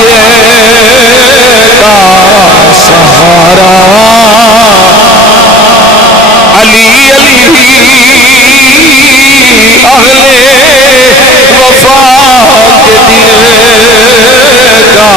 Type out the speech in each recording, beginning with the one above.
کا سہارا علی علی اہل وفا کے دل کا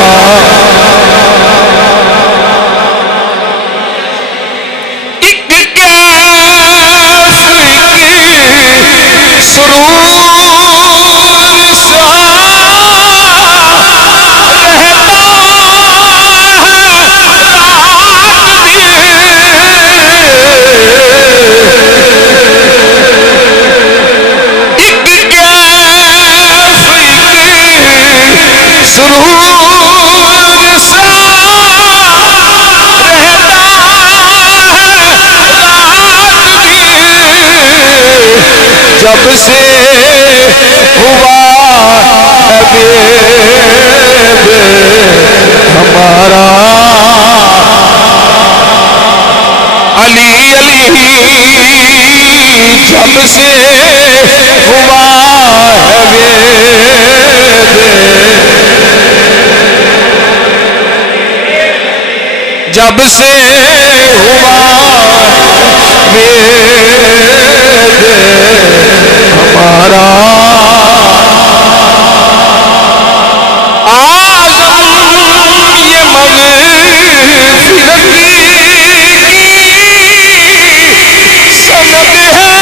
جب سے ہوا حبیب ہمارا علی علی جب سے ہوا حبیب جب سے ہوا ہمارا آزم یہ مغفرت کی سند ہے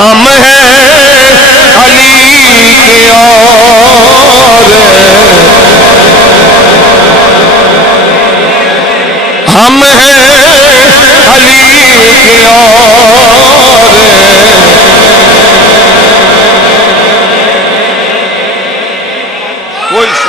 ہم ہیں علی کے اور ہم ہیں علی کے اور